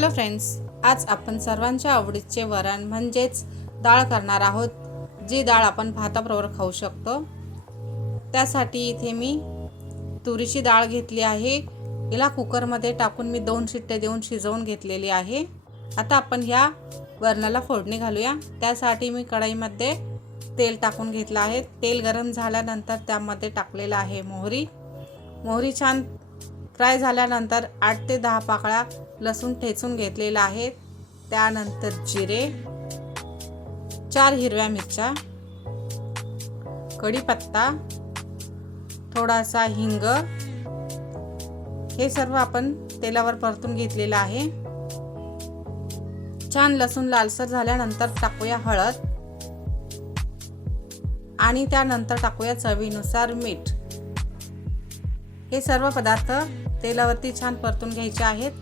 Hello friends, आज आपण सर्वांच्या आवडीचे वरण म्हणजेच डाळ करणार आहोत, जी डाळ आपण भाताबरोबर खाऊ शकतो। त्यासाठी इथे मी तुरीची डाळ घेतली आहे। हिला कुकरमध्ये टाकून मी 2 शिट्टे देऊन शिजवून घेतलेली आहे। आता आपण ह्या वरणाला फोडणी घालूया। त्यासाठी मी कढईमध्ये तेल टाकून घेतलं आहे। तेल गरम झाल्यानंतर त्यामध्ये टाकलेलं आहे मोहरी छान फ्राय झाल्यानंतर 8 ते 10 पाकळ्या लसूण ठेचून घेतलेला आहे। त्यानंतर जिरे, 4 हिरव्या मिरच्या, कढीपत्ता, थोडासा हिंग, हे सर्व आपण तेलावर परतून घेतलेलं आहे। छान लसूण लालसर झाल्यानंतर टाकूया हळद आणि त्यानंतर टाकूया चवीनुसार मीठ। हे सर्व पदार्थ तेलावरती छान परतून घ्यायचे आहेत,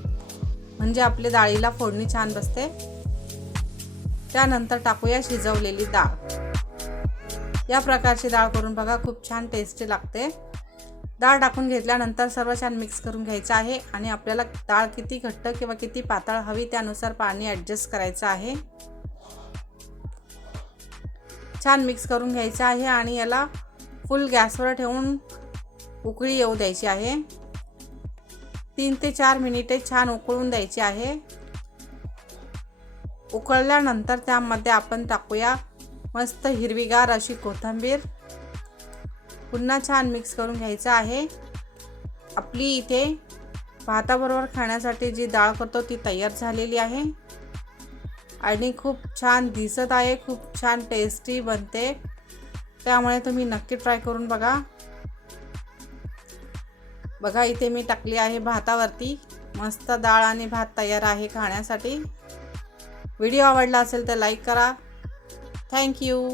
म्हणजे आपल्या डाळीला फोडणी छान बसते। त्यानंतर टाकूया शिजवलेली डाळ। या प्रकारची डाळ करून बघा, खूप छान टेस्टी लागते। डाळ टाकून घेतल्यानंतर सर्व छान मिक्स करून घ्यायचं आहे आणि आपल्याला डाळ किती घट्ट किंवा किती पातळ हवी त्यानुसार पाणी ॲडजस्ट करायचं आहे। छान मिक्स करून घ्यायचं आहे आणि याला फुल गॅसवर ठेवून उकळी येऊ द्यायची आहे। 3 ते 4 मिनिटे छान उकळून द्यायची आहे। उकळल्यानंतर त्यामध्ये आपण टाकूया मस्त हिरवीगार अशी कोथिंबीर। पुन्हा छान मिक्स करून घ्यायचं आहे। आपली इथे भाताबरोबर खाण्यासाठी जी डाळ करतो ती तयार झालेली आहे आणि खूप छान दिसत आहे, खूप छान टेस्टी बनते। त्यामुळे तुम्ही नक्की ट्राय करून बघा। बघा, इथे मी टाकली आहे भातावरती। मस्त डाळ आणि भात तयार आहे खाण्यासाठी। व्हिडिओ आवडला असेल तर लाईक करा। Thank you.